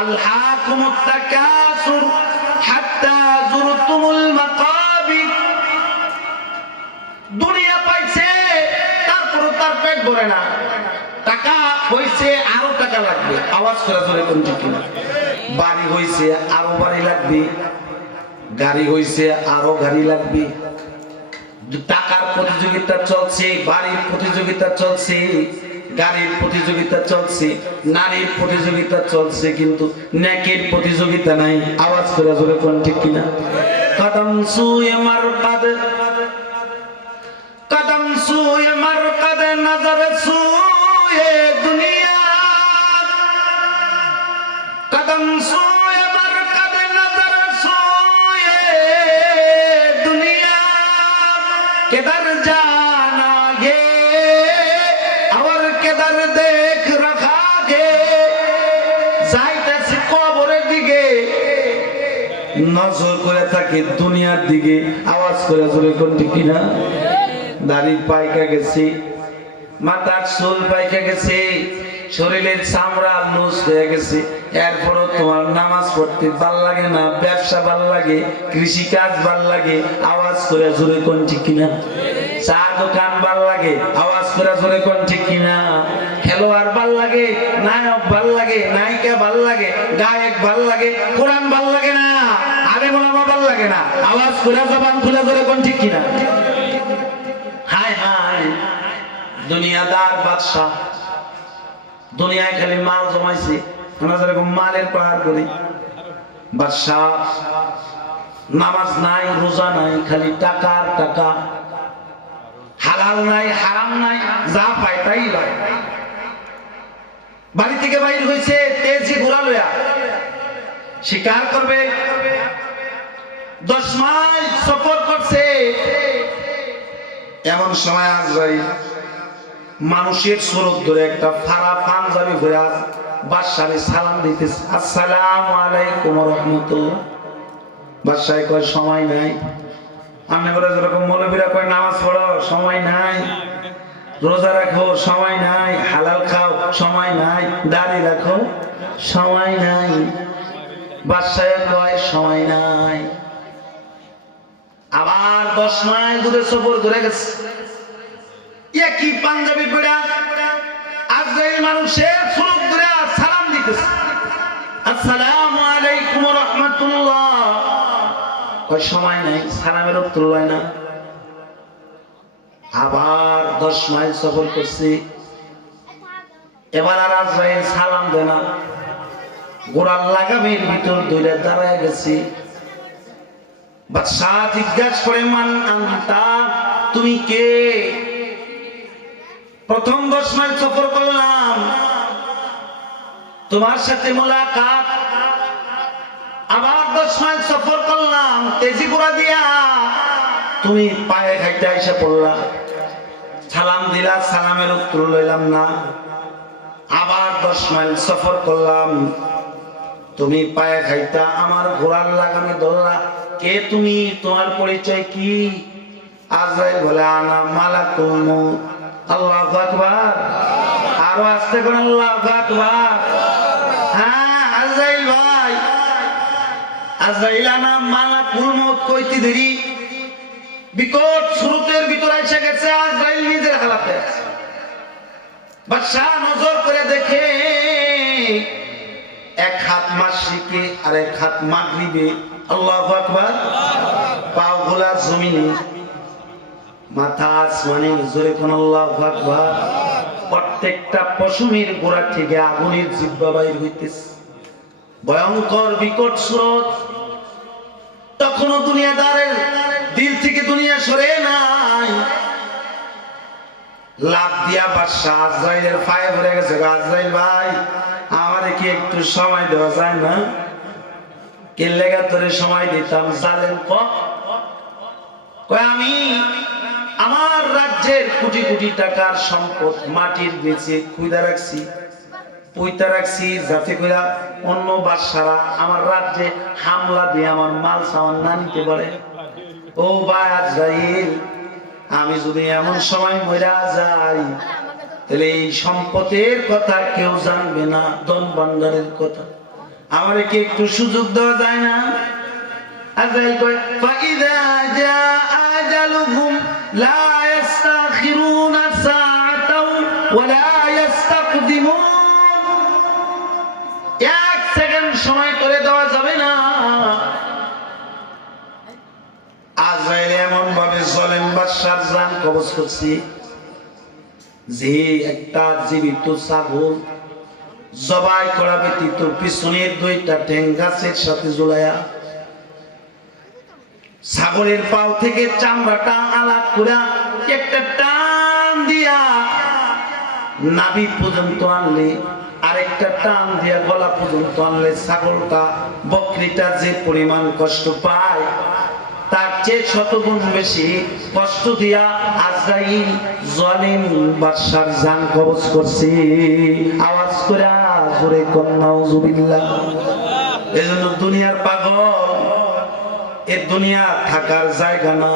আলহাকুমুত তাকাসুর হাত্তা যুরতুমুল মাকাবির। দুনিয়া পাইছে তারপর তার পেট ভরে না, টাকা হইছে আরো টাকা লাগবে। আওয়াজ করে ধরে কোন ঠিক না? বাড়ি হইছে আরো বাড়ি লাগবে, গাড়ি হইছে আরো গাড়ি লাগবে। টাকার প্রতিযোগিতা চলছে, বাড়ির প্রতিযোগিতা চলছে, গাড়ির প্রতিযোগিতা চলছে, নারীর প্রতিযোগিতা চলছে, কিন্তু নেকের প্রতিযোগিতা নাই। আওয়াজ করে জোরে কোন ঠিক কিনা? কদম সুয়ে মারকাদ, কদম সুয়ে মারকাদ, নজর সুয়ে দুনিয়া, কদম সুয়ে মারকাদ, নজর সুয়ে দুনিয়া, किधर जाना ये और किधर देख रखा गे, যাইতেছে কবরের দিকে, নজর করে থাকে দুনিয়ার দিকে। আওয়াজ করে জোরে কোন ঠিক কিনা? দাড়ি পাইকা গেছে, মাথার চুল পাইকা গেছে, শরীরের চামড়া লুজ হয়ে গেছে, এরপরও তোমার নামাজ পড়তে ভাল লাগে না, ব্যবসা ভাল লাগে, কৃষি কাজ ভাল লাগে। আওয়াজ করে জোরে কোন ঠিক কিনা? চা দোকান ভাল লাগে। আওয়াজ করে জোরে কোন ঠিক কিনা? খেলোয়াড় ভাল লাগে, নায়ক ভাল লাগে, নায়িকা ভাল লাগে, গায়ক ভাল লাগে, কোরআন ভাল লাগে না, আলেম ওলামা ভাল লাগে না। আওয়াজ করে জবান খুলে জোরে কোন ঠিক কিনা? হায় হায়, দুনিয়াদার বাদশা, দুনিয়ায় খালি মাল জমাইছে। আমরা যেরকম মালের পাহাড় করি, বাদশা নামাজ নাই, রোজা নাই, খালি টাকার টাকা, হালাল নাই, হারাম নাই, যা পায় তাই লয়। বাড়ি থেকে বাইর হয়েছে তেজি ঘোড়া লয়া, শিকার করবে, 10 মাইল সফর করছে। এমন সময় আজরাইল মানুষের সুরত ধরে একটা ফাড়া পাঞ্জাবি ঘুরে বাদশারে সালাম দিতেছে, আসসালামু আলাইকুম ওয়া রাহমাতুল্লাহ। বাদশাহ কয় সময় নাই। আপনি বলে যেরকম মৌলবীরা কয় নামাজ পড়ো, সময় নাই, রোজা রাখো, সময় নাই, হালাল খাও, সময় নাই, দাড়ি রাখো, সময় নাই। বাদশাহ কয় সময় নাই। আবার 10 মাইল দূরে সফর করে গেছে, একই পাঞ্জাবি পড়া আজরাইল মানুষের সুরত ধরে সালাম দিতেছে, আসসালামু আলাইকুম ওয়া রাহমাতুল্লাহ। কয় সময় নাই, সালামের উত্তর লয় না। আবার 10 মাইল সফর করছে, এবার আর আজরাইল সালাম দেয় না। গোড়ার লাগামের ভিতর ধরে দাঁড়ায় গেছে। বাদশাহ জিজ্ঞাসা করে, মান আনতা, তুমি কে? প্রথম 10 মাইল সফর করলাম, তোমার সাথে মোলাকাত। আবার 10 মাইল সফর করলাম, তেজি ঘোড়া দিয়া তুমি পায়ে খাইতে এসে পড়লা, সালাম দিলা, সালামের উত্তর লইলাম না। আবার 10 মাইল সফর করলাম, তুমি পায়ে খাইতা, আমার ঘোড়ার লাগামে ধরলা। কে তুমি? তোমার পরিচয় কি? আজরাইল বলে, আনা মালাকুল মউত। আল্লাহু আকবার। আরো আস্তে করে আল্লাহু আকবার। হ্যাঁ আজরাইল ভাই, আজরাইল আনা মালাকুল মউত কইতে দেরি, বিকট সুরতের ভিতরে এসে গেছে। আজরাইল নিজের হালাতে আছে। বাদশা নজর করে দেখে, এক হাত মাশরিকে আর এক হাত মাগরিবে। আল্লাহু আকবার। পাও গোলা জমিনে, মাথা আসমানে, জোরে কোন আল্লাহু আকবার। প্রত্যেকটা পশমের গোড়া থেকে আগুনের জিহ্বা বাইর হইতেছে, ভয়ঙ্কর বিকট সুরত। তখনও দুনিয়াদারের দিল থেকে দুনিয়া সরে নাই। লাভ দিয়া বাদশাহ আজরাইলের পায়ে পড়ে গেছে। আজরাইল ভাই, আমারে কি একটু সময় দেওয়া যায় না? কে লেগা তোরে সময় দিতাম? জালেম কয়, আমি আমার রাজ্যের কোটি কোটি টাকার সম্পদ মাটির নিচে খুইদা রাখছি, পইতা রাখছি, যাতে করে অন্য বাদশারা আমার রাজ্যে হামলা দিয়ে আমার মাল সামান না নিতে পারে। ও ভাই আজরাইল, আমি যদি এমন সময় মইরা যাই, তাহলে এই সম্পদের কথা কেউ জানবে না, ধন ভান্ডারের কথা। আমারে কি একটু সুযোগ দেওয়া যায় না? আজাইল কয় ফাইদা জা আজালুহুম লা ইস্তাখিরুনা সাআতাও ওয়া লা ইস্তাকদিমুন। এক সেকেন্ড সময় করে দেওয়া যাবে না। আজরাইল এমন ভাবে জালেম বাদশার জান কবজ করছে যে একটা জীবিত ছাগল জবাই করা ব্যতীত পিছনের দুইটা ঠ্যাং গাছের সাথে ঝুলাইয়া ছাগলের পাও থেকে চামড়াটা আলাদা করে একটা টান দিয়া নাভি পর্যন্ত আনলে, আরেকটা টান দিয়া গলা পর্যন্ত আনলে ছাগলটা বকরিটা যে পরিমাণ কষ্ট পায় তার চেয়ে শতগুণ বেশি কষ্ট দিয়া আজরাইল জালিম বাদশার জান কবজ করছে। আওয়াজ করে জোরে কোন নাউজুবিল্লাহ। এজন্য দুনিয়ার পাগল, এই দুনিয়া থাকার জায়গা না।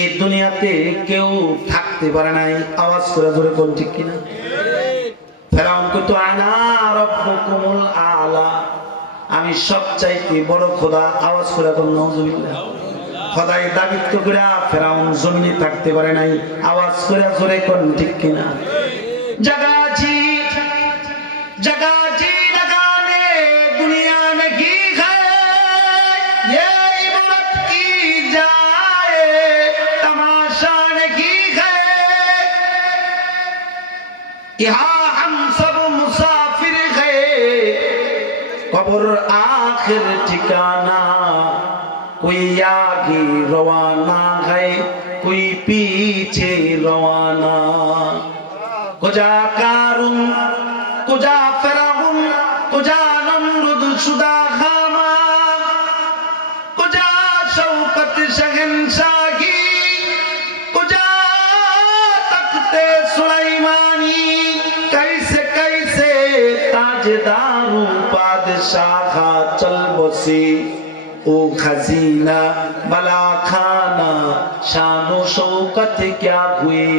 এই দুনিয়াতে কেউ থাকতে পারে নাই। আওয়াজ করে জোরে কোন ঠিক কিনা? ফেরাউন কইতো আনা রাব্বুকুমুল আলা, আমি সবচাইতে বড় খোদা। আওয়াজ করে কোন নাউজুবিল্লাহ। খোদাই দাবিত্ব করে ফেরাউন জমিনে থাকতে পারে নাই। আওয়াজ করে জোরে কোন ঠিক কিনা? জাগাজি জাগাজি লাগানে দুনিয়া নাকি খায়, ये इबारत की जाए तमाशा नहीं है, यहाँ हम सब मुसाफिर है, कब्र आखिर ठिकाना, कोई आगे रवाना है कोई पीछे रवाना। कुजा कारुन कुजा फिरौन कुजा नमरूद शुदा खामा, कुजा शौकत शहंशाही कुजा तख्ते सुलेमानी, कैसे कैसे ताजदारू बादशाह चल बसी, ओ खजीना बला खाना शानो शौकत क्या हुई,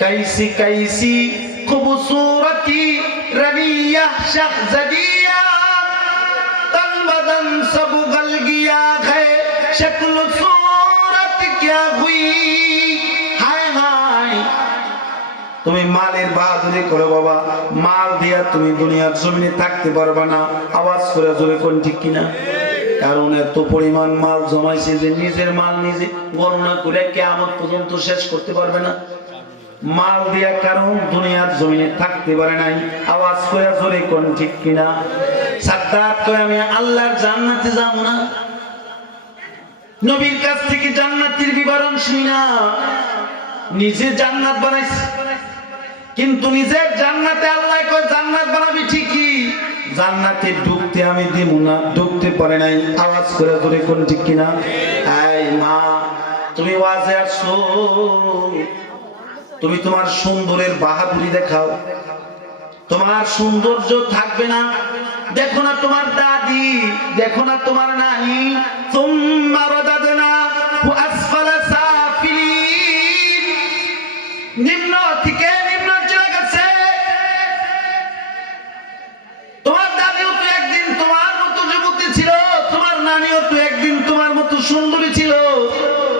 कैसी कैसी खूबसूरती रविया शहज़दिया, तन बदन सब गल गया है शक्ल सूरत क्या हुई। हाय हाय তুমি মালের বাহাদুরি করো বাবা, মাল দিয়া তুমি দুনিয়ার জমিনে থাকতে পারবে না। আওয়াজ করে জোরে কোন ঠিক কিনা? কারণ এত পরিমাণ মাল জমাইছে যে নিজের মাল নিজে গণনা করে কিয়ামত পর্যন্ত শেষ করতে পারবে না। মাল দিয়া কারণ দুনিয়ার জমিনে থাকতে পারে নাই। আওয়াজ করে জোরে কোন ঠিক কিনা? সাদ্দাত কয় আমি আল্লাহর জান্নাতে যাব না, নবীর কাছ থেকে জান্নাতের বিবরণ শুনি না। নিজে জান্নাত বানাইছে, কিন্তু নিজের জান্নাতে আল্লাহ কয় জান্নাত বানাবি ঠিকই, জান্নাতে ঢুকতে আমি দিব না, ঢুকতে পারে নাই। আওয়াজ করে জোরে কোন ঠিক কিনা? এই মা, তুমি ওয়াজে আসছো, তুমি তোমার সুন্দরের বাহাদুরি দেখাও, তোমার সৌন্দর্য থাকবে না। দেখো না তোমার দাদি, দেখো না তোমার নানি, সুম্মা রাদাদনা আসফালা সাফিলিন, নিম্ন থেকে নিম্ন চলে গেছে। তোমার দাদিও তো একদিন তোমার মতো যুবতী ছিল, তোমার নানিও তো একদিন তোমার মতো সুন্দরী ছিল।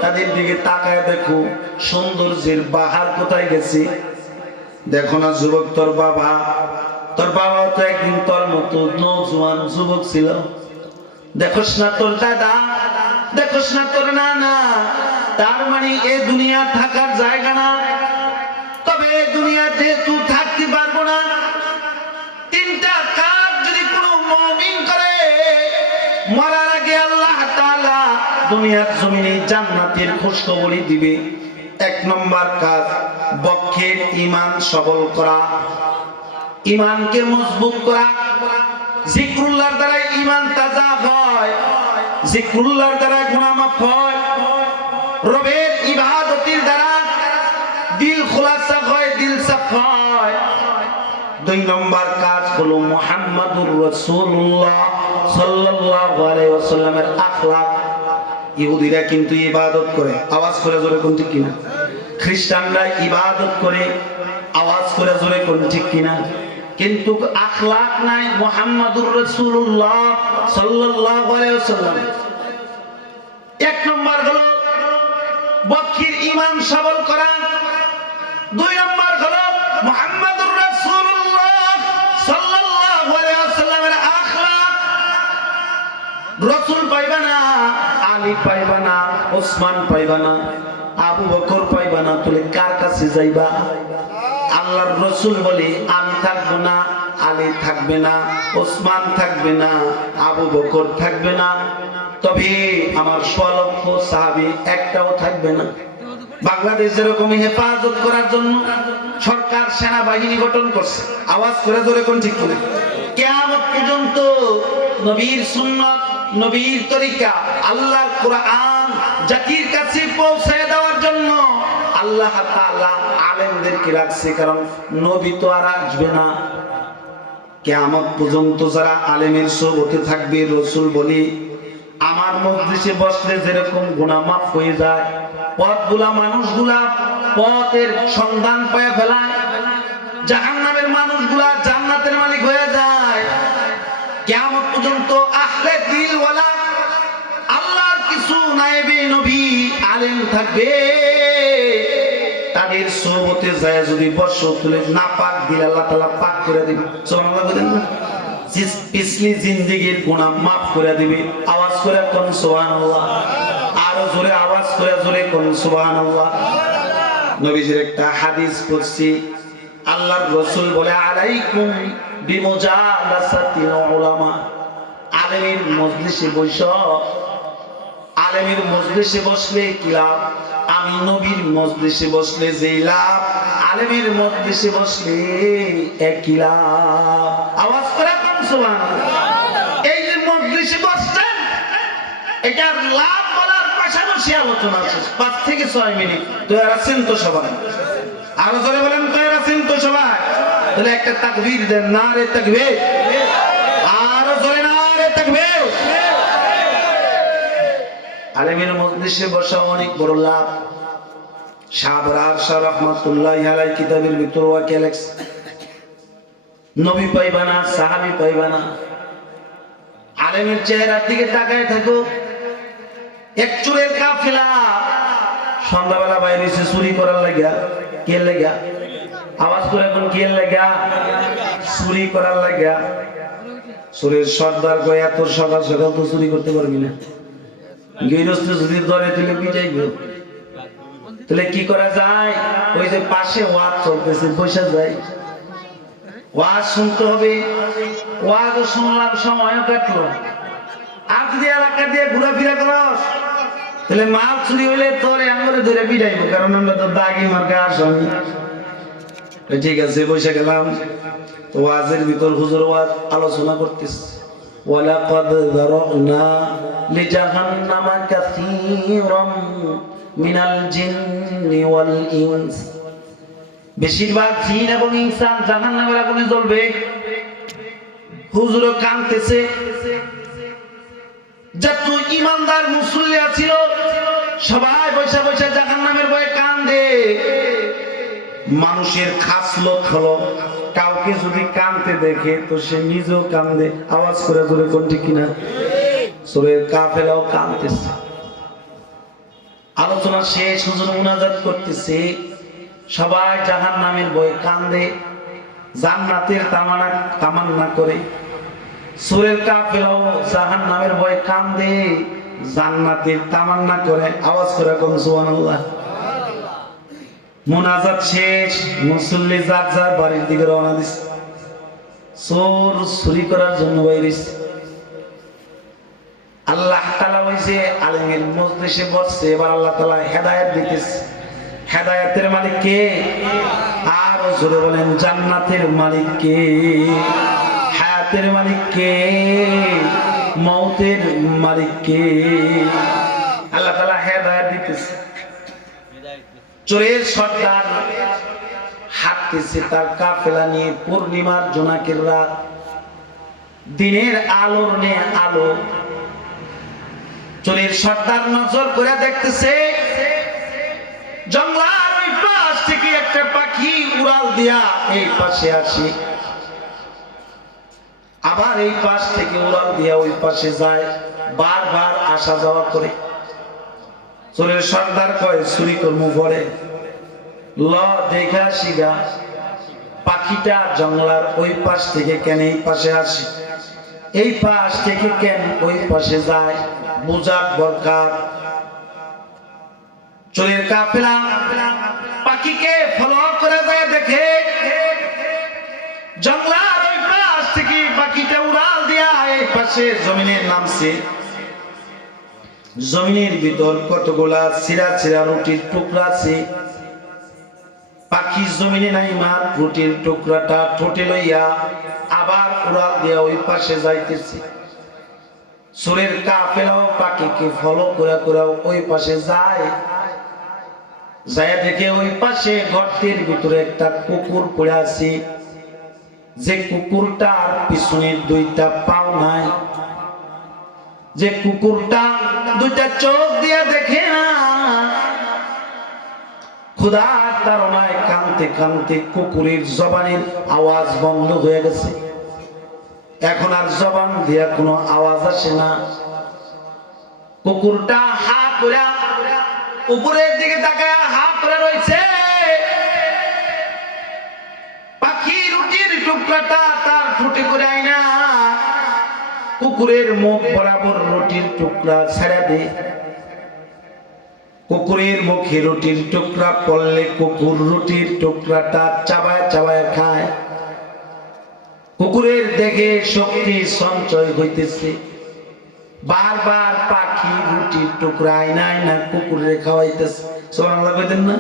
তাদের দিকে তাকায় দেখো সৌন্দর্যের বাহার কোথায় গেছে। দেখো না যুবক, তোর বাবাও তো একদিন তোর মতো নওজোয়ান যুবক ছিল। দেখোস না তোর দাদা, দেখোস না তোর নানা। তার মানে এ দুনিয়া থাকার জায়গা না। তবে এ দুনিয়া যেহেতু থাকতে পারবো না, তিনটা কাজ যদি কোনো মুমিন করে, মরার আগে আল্লাহ তাআলা দুনিয়ার জমিনে জান্নাতের খুশখবরি দিবে। এক নম্বর কাজ, বক্ষের ঈমান সবল করা, ঈমানকে মজবুত করা। জিকরুল্লাহর দ্বারা ঈমান তাজা হয়, জিকরুল্লাহর দ্বারা গুনাহ মাফ হয়, রবের ইবাদতের দ্বারা দিল খোলাসা হয়, দিল সাফ হয়। দুই নম্বর কাজ হলো মুহাম্মাদুর রাসূলুল্লাহ সাল্লাল্লাহু আলাইহি ওয়াসাল্লামের আখলাক। ইহুদিরা কিন্তু ইবাদত করে, আওয়াজ করে জোরে কোন ঠিক কিনা? খ্রিস্টানরা ইবাদত করে, আওয়াজ করে জোরে কোন ঠিক কিনা? কিন্তু আখলাক নাই মুহাম্মাদুর রাসূলুল্লাহ সাল্লাল্লাহু আলাইহি ওয়াসাল্লাম। এক নম্বর হলো বক্ষের ঈমান সবল করা, দুই নম্বর হলো মুহাম্মাদুর রাসূলুল্লাহ সাল্লাল্লাহু আলাইহি ওয়াসাল্লামের আখলাক। রাসূল পাইবা না, আলী পাইবা না, ওসমান পাইবা না, আবু বকর পাইবা না, তুলে কার কাছে যাইবা? আল্লাহর রাসূল বলে আমি থাকবো না, আলী থাকবে না, ওসমান থাকবে না, আবু বকর থাকবে না, তবে আমার 100 লক্ষ সাহাবী একটাও থাকবে না। বাংলাদেশ যেরকম হেফাজত করার জন্য সরকার সেনাবাহিনী গঠন করছে, আওয়াজ করে জোরে কোন ঠিক করে, কিয়ামত পর্যন্ত নবীর সুন্নাত, নবীর তরিকা, আল্লাহর কোরআন জাতির কাছে পৌঁছে দেওয়ার জন্য আল্লাহ তাআলা আলেমদেরকে রাখছে। কারণ নবী তো আর আসবে না, কিয়ামত পর্যন্ত যারা আলেমের সোহবতে থাকবে, রাসূল বলি আমার মজলিসে বসলে যেরকম গুনাহ মাফ হয়ে যায়, পথগুলা মানুষগুলা পথের সন্ধান পেয়ে ফেলায়, জাহান্নামের মানুষগুলা জান্নাতের মালিক হয়ে যায়। কিয়ামত পর্যন্ত আহলে দিলওয়ালা আল্লাহর কিছু নায়েবে নবী আলেম থাকবে, তাদের সোহবতে যায় যদি বর্ষ তুলে না পাক দিলে আল্লাহ তাআলা পাক করে দিবে। সুবহানাল্লাহ বলেন না? পিছলি জিন্দেগীর গুনাহ মাফ করে দিবে। আওয়াজ করে কোন সুবহানাল্লাহ, আরো জোরে আওয়াজ করে জোরে কোন সুবহানাল্লাহ। নবীজির একটা হাদিস পড়ছি, আল্লাহর রাসূল বলে আলাইকুম বিমুজালাসাতিল উলামা, আলেমের মজলিসে বসো। আলেমের মজলিসে বসলে কি লাভ? আমি নবীর মজলিসে বসলে যে লাভ, আলেমের মজলিসে বসলে একই লাভ। আওয়াজ করে কোন সুবহানাল্লাহ। এই যে মজলিসে বসছেন, এটার লাভ বলার পাশাপাশি আলোচনা আছে 5 থেকে 6 মিনিট। তৈরি আছেন তো সবাই? আরো জোরে বলেন তৈরি আছেন তো সবাই? তাহলে একটা তাকবীর দেন, নারে তাকবীর। আরো জোরে নারে তাকবীর। আলেমের মজলিসে বসা অনেক বড় লাভ। শাহরার শাহ রাহমাতুল্লাহি আলাইহি কিতাবের ভিতর ওয়াকে লেখছে, নবী পাইবা না, সাহাবী পাইবা না, আলেমের চেহারার দিকে তাকায় থাকো। এক চোরের কাফেলা সন্ধ্যাবেলা বাইরে এসে চুরি করার লাগিয়া, কে লাগিয়া? আওয়াজ করে এখন কে লাগিয়া? চুরি করার লাগিয়া। চোরের সর্দার কয় এত সকাল সকাল তো চুরি করতে পারবি না, গৃহস্থ যদি ধরে তুলে পিটাইব। তাহলে কি করা যায়? ওই যে পাশে ওয়াজ চলতেছে, বসে যায়, ওয়াজ শুনতে হবে। ওয়াজ শুনলাম, সময়ও কাটলো। আর যদি এলাকা দিয়ে ঘোরাফেরা করস, তাহলে মাল চুরি হইলে তোরে আঙুলে ধরে পিটাইব, কারণ আমরা তো দাগি মার্কা আসামি। ঠিক আছে, বসে গেলাম। ওয়াজের ভিতর হুজুর ওয়াজ আলোচনা করতেছে, ওয়ালাকাদ যারানা লিজাহান্নামা কাসীরাম মিনাল জিন্নি ওয়াল ইনস। বেশিরভাগ জিন এবং ইনসান জাহান্নামের আগুনে জ্বলবে। হুজুর কাঁদতেছে, যত ঈমানদার মুসল্লি ছিল সবাই বসে বসে জাহান্নামের ভয়ে কাঁদে। মানুষের খাসলত হলো কাউকে যদি কাঁদতে দেখে তো সে নিজেও কাঁদে। আওয়াজ করে জোরে কোন ঠিক কিনা? সূরায়ে কাফেলাও কাঁদতেছে। আলোচনা শেষ, হুজুর মুনাজাত করতেছে, সবাই জাহান্নামের ভয়ে কাঁদে, জান্নাতের তামান্না করে। সূরায়ে কাফেলাও জাহান্নামের ভয়ে কাঁদে, জান্নাতের তামান্না করে। আওয়াজ করে কোন সুবহানাল্লাহ। মুনাজাত শেষ, মুসল্লি যার যার বাড়ির দিকে রওনা দিছে। চোর চুরি করার জন্য বাইরেছে। আল্লাহ তাআলা হইছে আলেমের মজলিসে বসছে, এবার আল্লাহ তাআলা হেদায়েত দিতেছে। হেদায়েতের মালিক কে? আর জোরে বলেন জান্নাতের মালিক কে? হায়াতের মালিক কে? মউতের মালিক কে? আল্লাহ তাআলা হেদায়েত দিতেছে। চোরের সর্দার হাঁটতেছে তার কাফেলা নিয়ে পূর্ণিমার জোনাকের রাত, দিনের আলোর নিয়ে আলো। চোরের সর্দার নজর করে দেখতেছে জঙ্গলার ওই পাশ থেকে একটা পাখি উড়াল দিয়া এই পাশে আসে। আবার এই পাশ থেকে উড়াল দিয়া ওই পাশে যায়, বারবার আসা যাওয়া করে। চোরের সর্দার কয় চুরি কর্ম পরে ল দেখা শিগা পাখিটা জঙ্গলার ওই পাশ থেকে কেন এই পাশে আসে, এই পাশ থেকে কেন ওই পাশে যায়, বুঝার দরকার। চোরের কাফেলা পাখিকে ফলো করে যায়, দেখে জঙ্গলার ওই পাশ থেকে পাখিটা উড়াল দিয়া এই পাশে জমিনে নামছে। জমিনের ভিতর কতগুলা ছিঁড়া ছিঁড়া রুটির টুকরা আছে। পাখি জমিনে নাই মার রুটির টুকরাটা ঠোঁটে লইয়া আবার উড়াল দিয়া ওই পাশে যাইতেছে। চোরের কাফেলাও পাখিকে ফলো করে করে ওই পাশে যায়, যায় দেখে ওই পাশে গর্তের ভিতরে একটা কুকুর পড়ে আছে, যে কুকুরটার পিছনের দুইটা পাও নাই, যে কুকুরটা দুইটা চোখ দিয়ে দেখে না। ক্ষুধার তাড়নায় কাঁদতে কাঁদতে কুকুরের জবানের আওয়াজ বন্ধ হয়ে গেছে, এখন আর জবান দিয়া কোনো আওয়াজ আসে না। কুকুরটা হা করে উপরের দিকে তাকায় হা করে রয়েছে। পাখি রুটির টুকরাটা তার ঠোঁটে করে আয় না, কুকুরের মুখ বরাবর রুটির টুকরা ছেড়ে দে। কুকুরের মুখে রুটির টুকরা পড়লে কুকুর রুটির টুকরাটা চাবায় চাবায় খায়। কুকুরের দেখে শক্তি সঞ্চয় হইতেছে, বারবার পাখি রুটির টুকরা আইনা আইনা কুকুরের খাওয়াইতেছে। সুবহানাল্লাহ কইতেন না?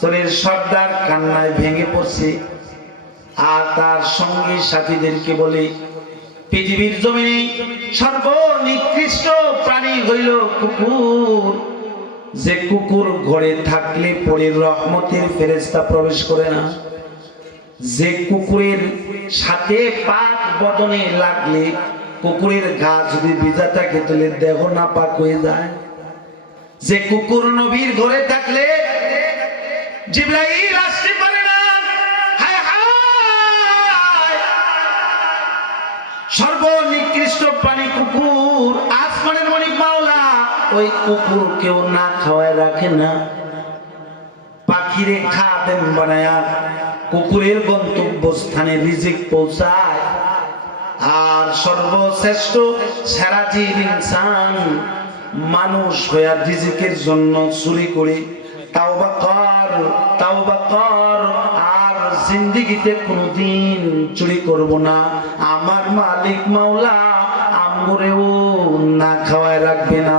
শরীর সর্দার কান্নায় ভেঙে পড়ছে, আর তার সঙ্গী সাথীদেরকে বলে পৃথিবীর জমিনে সর্বনিকৃষ্ট প্রাণী হইল কুকুর। যে কুকুর ঘরে থাকলে পরে রহমতের ফেরেশতা প্রবেশ করে না, যে কুকুরের সাথে পাক বদনে লাগলে কুকুরের গা যদি ভিজা থাকে তাহলে দেহ না পাক হয়ে যায়, যে কুকুর নবীর ঘরে থাকলে জিবরাইল আসতে পারে না। হায় হায়, সর্বনিকৃষ্ট প্রাণী কুকুর, আসমানের মালিক মাওলা ওই কুকুর কেউ না খাওয়ায় রাখে না, পাখিরে খাদেম বানায়া কুকুরের গন্তব্যস্থানে রিজিক পৌঁছায়। আর সর্বশ্রেষ্ঠ সেরা জীব ইনসান মানুষ হইয়া রিজিকের জন্য চুরি করে তাওবা কর, তাওবা কর, আর জিন্দেগিতে কোনোদিন চুরি করব না। আমার মালিক মাওলা আমরেও না খাওয়ায় রাখবে না।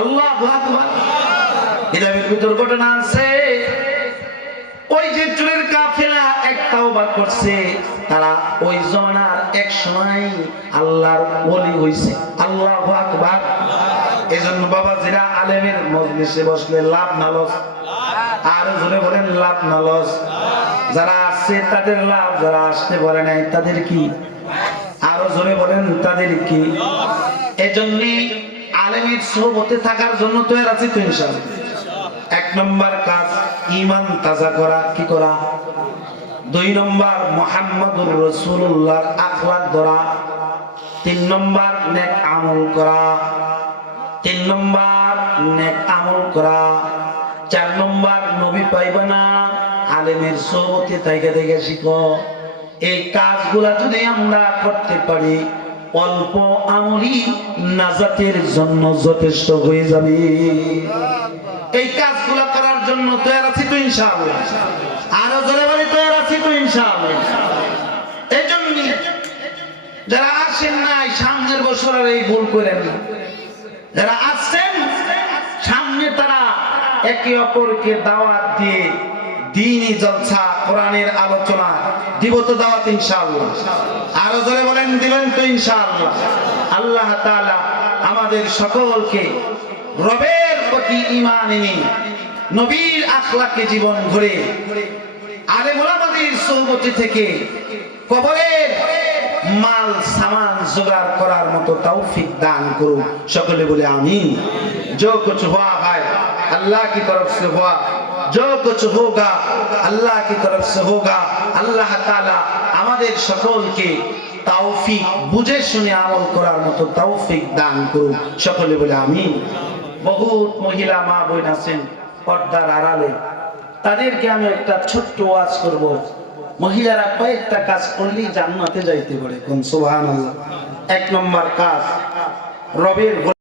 আল্লাহু আকবার। কিতাবের ভিতর ঘটনা আছে, ওই যে চোরের কাফেলা এক তাওবা করছে, তারা ওই জমানার এক সময় আল্লাহর ওলি হইছে। আল্লাহু আকবার। এজন্য বাবা যারা আলেমের মজলিসে বসলে লাভ না লস, আর জোরে বলেন লাভ না লস। যারা আসছে তাদের লাভ, যারা আসতে পারে নাই তাদের কি? আরো জোরে বলেন তাদের কি? এজন্যই আলেমের সোহবতে থাকার জন্য তৈরি আছি তো ইনশাআল্লাহ। এক নম্বর কাজ ঈমান তাজা করা, কি করা? দুই নম্বর মুহাম্মদুর রাসূলুল্লাহর আখলাক ধরা। তিন নম্বর নেক আমল করা। তিন নম্বর নেক আমল করা। চার নম্বর নবী পাইবা না, আলেমের সোহবতে থাইকা থেকে শিখো। এই কাজগুলা যদি আমরা করতে পারি, অল্প আমলি নাজাতের জন্য যথেষ্ট হয়ে যাবে। এই কাজগুলা করার জন্য তৈরি আছি তো ইনশাআল্লাহ। আরো জোরে বলি তৈরি আছি তো ইনশাআল্লাহ। এই জন্য যারা আসেন নাই সামনের বছর আর এই ভুল করেন না। যারা আসছেন সামনে তারা একে অপরকে দাওয়াত দিয়ে দ্বীনি জলসা, কোরআনের আলোচনা দিব তো দাওয়াত ইনশাআল্লাহ। আরো জোরে বলেন দিবেন তো ইনশাআল্লাহ। আল্লাহ তাআলা আমাদের সকলকে রবের প্রতি ঈমান এনে নবীর আখলাকে জীবন গড়ে আলেম ওলামাদের সোহবতে থেকে কবরের মাল সামান জোগাড় করার মতো তৌফিক দান করুন। সকলে বলে আমিন। जो कुछ हुआ है अल्लाह की तरफ से हुआ, जो कुछ होगा अल्लाह की तरफ से होगा। अल्लाह ताला আমাদের সকলকে তৌফিক বুঝে শুনে আমল করার মতো তৌফিক দান করুন। সকলে বলে আমিন। বহুত মহিলা মা বোন আছেন পর্দার আড়ালে, তাদেরকে আমি একটা ছোট্ট ওয়াজ করব। মহিলারা কয়েকটা কাজ করলেই জান্নাতে যাইতে পারে। কোন সুবহানাল্লাহ। এক নম্বর কাজ, রবের